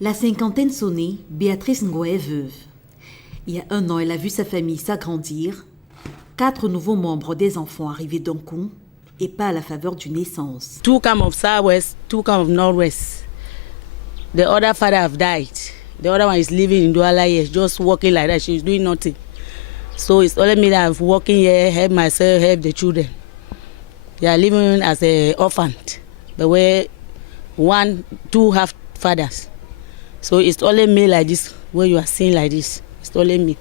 La cinquantaine sonnée, Béatrice Ngoe est veuve. Il y a 1 an, elle a vu sa famille s'agrandir. 4 nouveaux membres des enfants arrivés d'un coup et pas à la faveur d'une naissance. 2 come of Southwest, 2 come of Northwest. The other father have died. The other one is living in Douala here, just working like that. She's doing nothing. So it's only me that I'm working here, help myself, help the children. They are living as an orphan. But where 1, 2 have fathers. So it's only me like this, where you are seeing like this. It's only me.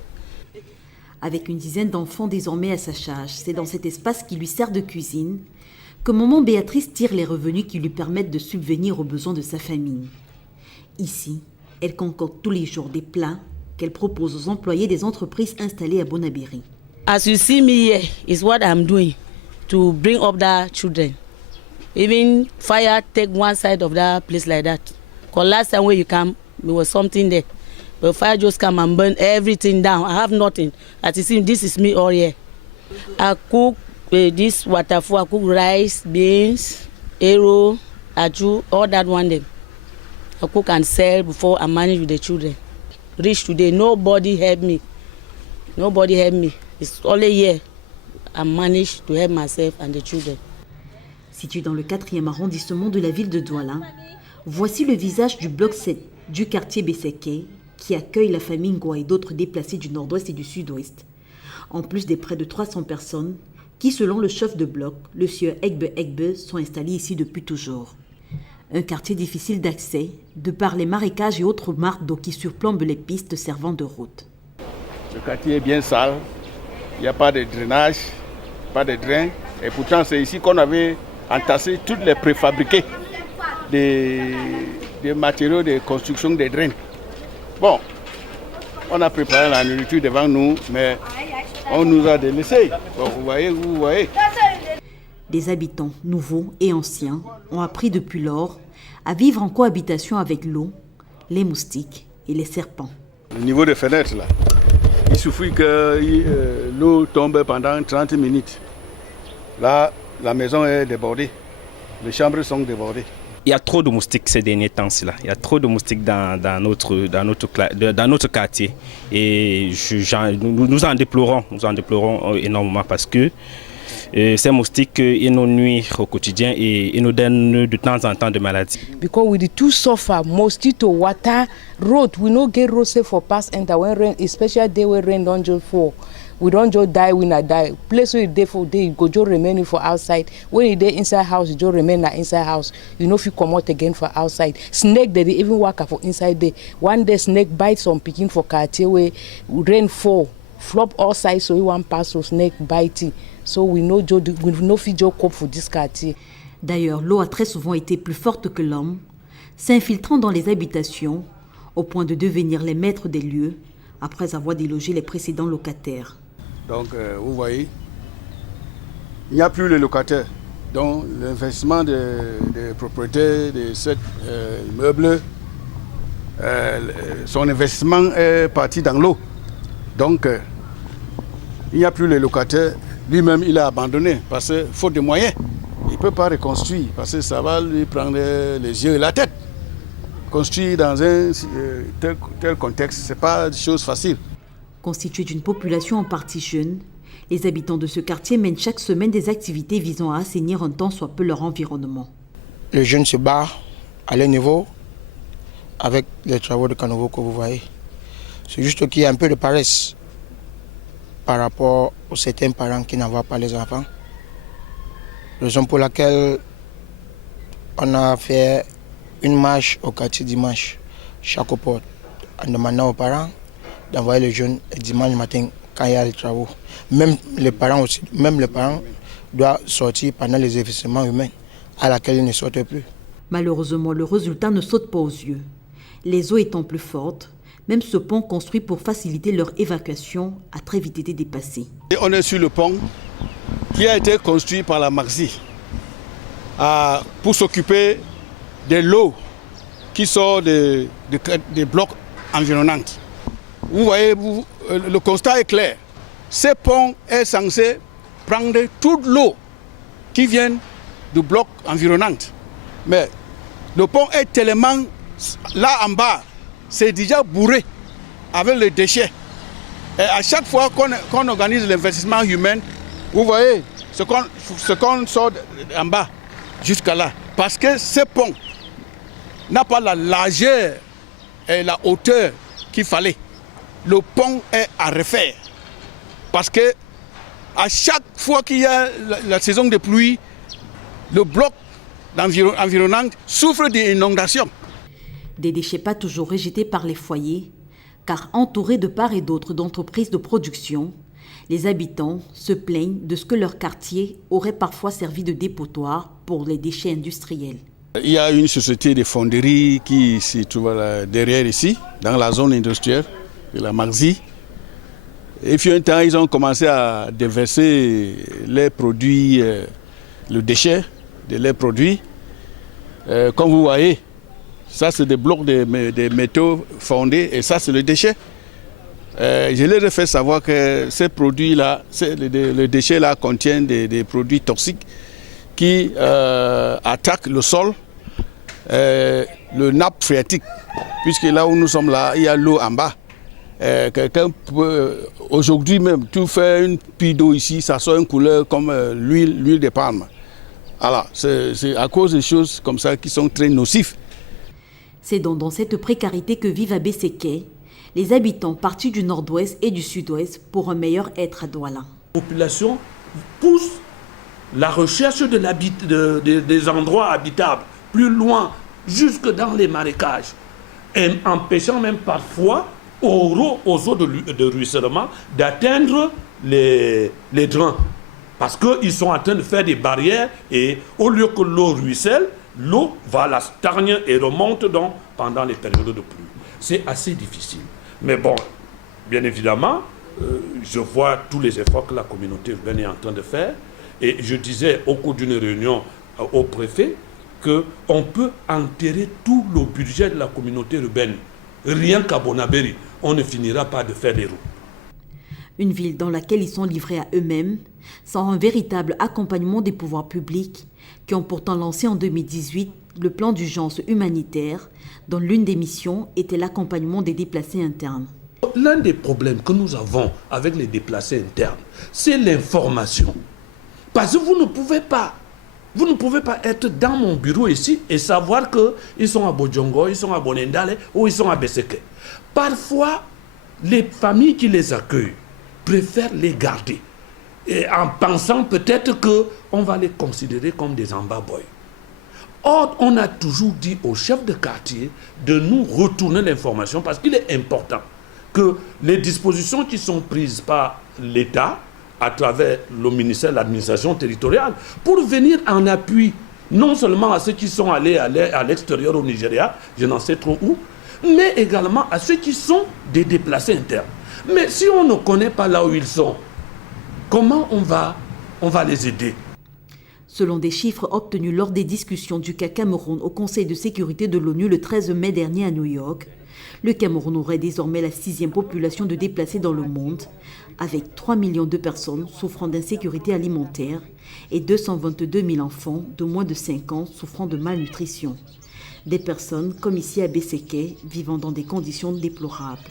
Avec une dizaine d'enfants désormais à sa charge, c'est dans cet espace qui lui sert de cuisine que maman Béatrice tire les revenus qui lui permettent de subvenir aux besoins de sa famille. Ici, elle concocte tous les jours des plats qu'elle propose aux employés des entreprises installées à Bonabéry. As you see me here, is what I'm doing to bring up the children. Even fire take one side of that place like that. Because last time when you come, there was something there. But fire just come and burn everything down. I have nothing. As you see, this is me all here. I cook this waterful, I cook rice, beans, arrow, aju, all that one day. I cook and sell before I manage with the children. Reach today, nobody help me. Nobody help me. It's only here I manage to help myself and the children. Situé dans le 4e arrondissement de la ville de Douala, voici le visage du bloc 7 du quartier Besseke qui accueille la famille Ngoa et d'autres déplacés du nord-ouest et du sud-ouest. En plus des près de 300 personnes qui, selon le chef de bloc, le sieur Egbe, sont installés ici depuis toujours. Un quartier difficile d'accès, de par les marécages et autres marques d'eau qui surplombent les pistes servant de route. Ce quartier est bien sale, il n'y a pas de drainage, pas de drain. Et pourtant, c'est ici qu'on avait entassé tous les préfabriqués des matériaux de construction des drains. Bon, on a préparé la nourriture devant nous, mais on nous a délaissés. Bon, vous voyez. Des habitants nouveaux et anciens ont appris depuis lors à vivre en cohabitation avec l'eau, les moustiques et les serpents. Au niveau des fenêtres, là, il suffit que l'eau tombe pendant 30 minutes. Là, la maison est débordée. Les chambres sont débordées. Il y a trop de moustiques ces derniers temps-là. Il y a trop de moustiques dans notre quartier. Et nous en déplorons énormément parce que ces moustiques, ils nous nuisent au quotidien et ils nous donnent de temps en temps de maladies. Because we too suffer, mosquito, water, road, we no get road safe for pass enter when rain, especially day when rain don't just fall. We don't just die when I die. Place where you dey for day, you go just remain for outside. When you dey inside house, you just remain inside house. You know if you come out again for outside. Snake they even work for inside there. One day snake bite some pikin for quartier where rain fall, flop all sides so you want pass so snake biting. So we know fit just cope for this quartier. D'ailleurs, l'eau a très souvent été plus forte que l'homme, s'infiltrant dans les habitations au point de devenir les maîtres des lieux après avoir délogé les précédents locataires. Donc, vous voyez, il n'y a plus les locataires. Donc, l'investissement des propriétaires de cet immeuble, son investissement est parti dans l'eau. Donc, il n'y a plus les locataires. Lui-même, il a abandonné parce que faute de moyens. Il ne peut pas reconstruire parce que ça va lui prendre les yeux et la tête. Construire dans un tel contexte, ce n'est pas une chose facile. Constitué d'une population en partie jeune, les habitants de ce quartier mènent chaque semaine des activités visant à assainir un tant soit peu leur environnement. Les jeunes se barrent à leur niveau avec les travaux de caniveau que vous voyez. C'est juste qu'il y a un peu de paresse par rapport aux certains parents qui n'envoient pas les enfants. Raison pour laquelle on a fait une marche au quartier dimanche, chaque porte, en demandant aux parents d'envoyer les jeunes dimanche matin quand il y a les travaux. Même les parents doivent sortir pendant les investissements humains à laquelle ils ne sortent plus. Malheureusement, le résultat ne saute pas aux yeux. Les eaux étant plus fortes, même ce pont construit pour faciliter leur évacuation a très vite été dépassé. Et on est sur le pont qui a été construit par la Maxi pour s'occuper de l'eau qui sort des blocs environnants. Vous voyez, le constat est clair. Ce pont est censé prendre toute l'eau qui vient du bloc environnant. Mais le pont est tellement là en bas, c'est déjà bourré avec les déchets. Et à chaque fois qu'on organise l'investissement humain, vous voyez ce qu'on sort en bas jusqu'à là. Parce que ce pont n'a pas la largeur et la hauteur qu'il fallait. Le pont est à refaire. Parce que à chaque fois qu'il y a la saison de pluie, le bloc environnant souffre d'inondations. Des déchets pas toujours rejetés par les foyers, car entourés de part et d'autre d'entreprises de production, les habitants se plaignent de ce que leur quartier aurait parfois servi de dépotoir pour les déchets industriels. Il y a une société de fonderie qui se trouve derrière ici, dans la zone industrielle de la Marzi. Et puis un temps, ils ont commencé à déverser les produits, le déchet de leurs produits. Comme vous voyez, ça c'est des blocs de métaux fondés et ça c'est le déchet. Je leur ai fait savoir que ces produits-là, le déchet-là contient des produits toxiques qui attaquent le sol, le nappe phréatique, puisque là où nous sommes là, il y a l'eau en bas. Quelqu'un peut, aujourd'hui même, tout faire une pile d'eau ici, ça sort une couleur comme l'huile de palme. Alors, c'est à cause des choses comme ça qui sont très nocives. C'est donc dans cette précarité que vivent à Besséké les habitants partis du nord-ouest et du sud-ouest pour un meilleur être à Douala. La population pousse la recherche des endroits habitables plus loin, jusque dans les marécages, et empêchant même parfois aux eaux de ruissellement d'atteindre les drains. Parce qu'ils sont en train de faire des barrières et au lieu que l'eau ruisselle, l'eau va à la stagne et remonte donc pendant les périodes de pluie. C'est assez difficile. Mais bon, bien évidemment, je vois tous les efforts que la communauté urbaine est en train de faire. Et je disais au cours d'une réunion au préfet qu'on peut enterrer tout le budget de la communauté urbaine. Rien qu'à Bonabéry, on ne finira pas de faire les routes. Une ville dans laquelle ils sont livrés à eux-mêmes, sans un véritable accompagnement des pouvoirs publics, qui ont pourtant lancé en 2018 le plan d'urgence humanitaire, dont l'une des missions était l'accompagnement des déplacés internes. L'un des problèmes que nous avons avec les déplacés internes, c'est l'information. Parce que vous ne pouvez pas être dans mon bureau ici et savoir qu'ils sont à Bodjongo, ils sont à Bonendale ou ils sont à Besséké. Parfois, les familles qui les accueillent préfèrent les garder, et en pensant peut-être qu'on va les considérer comme des ambaboys. Or, on a toujours dit aux chefs de quartier de nous retourner l'information parce qu'il est important que les dispositions qui sont prises par l'État à travers le ministère de l'administration territoriale pour venir en appui non seulement à ceux qui sont allés à l'extérieur au Nigeria, je n'en sais trop où, mais également à ceux qui sont des déplacés internes. Mais si on ne connaît pas là où ils sont, comment on va les aider? Selon des chiffres obtenus lors des discussions du cas Cameroun au Conseil de sécurité de l'ONU le 13 mai dernier à New York, le Cameroun aurait désormais la 6e population de déplacés dans le monde, avec 3 millions de personnes souffrant d'insécurité alimentaire et 222 000 enfants de moins de 5 ans souffrant de malnutrition. Des personnes, comme ici à Besséké, vivant dans des conditions déplorables.